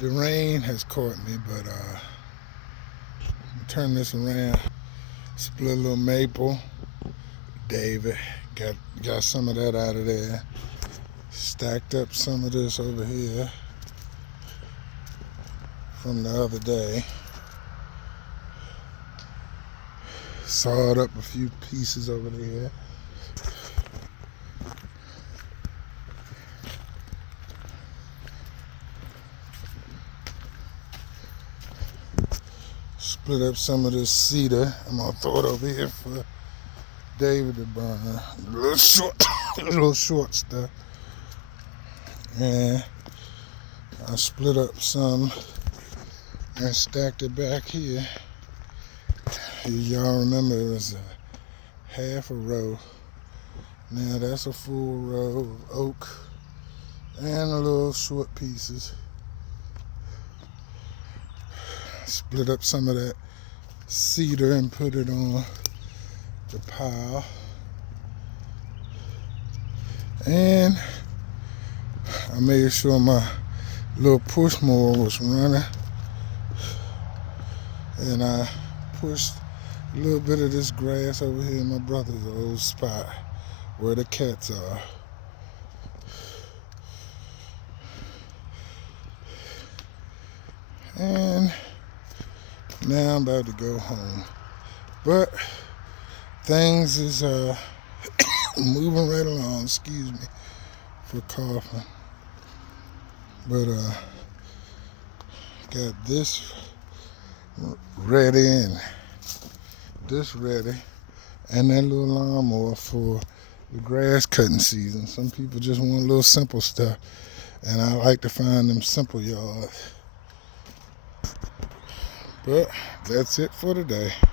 The rain has caught me, but turn this around. Split a little maple. David got some of that out of there. Stacked up some of this over here from the other day. Sawed up a few pieces over there. Split up some of this cedar. I'm gonna throw it over here for David to burn. A little short stuff. And I split up some and stacked it back here. Y'all remember it was a half a row. Now that's a full row of oak and a little short pieces. Split up some of that cedar and put it on the pile. And I made sure my little push mower was running. And I pushed a little bit of this grass over here in my brother's old spot where the cats are. And now I'm about to go home. But things is moving right along, excuse me for coughing. But got this ready and this ready, and that little lawnmower for the grass cutting season. Some people just want a little simple stuff, and I like to find them simple yards. But that's it for today.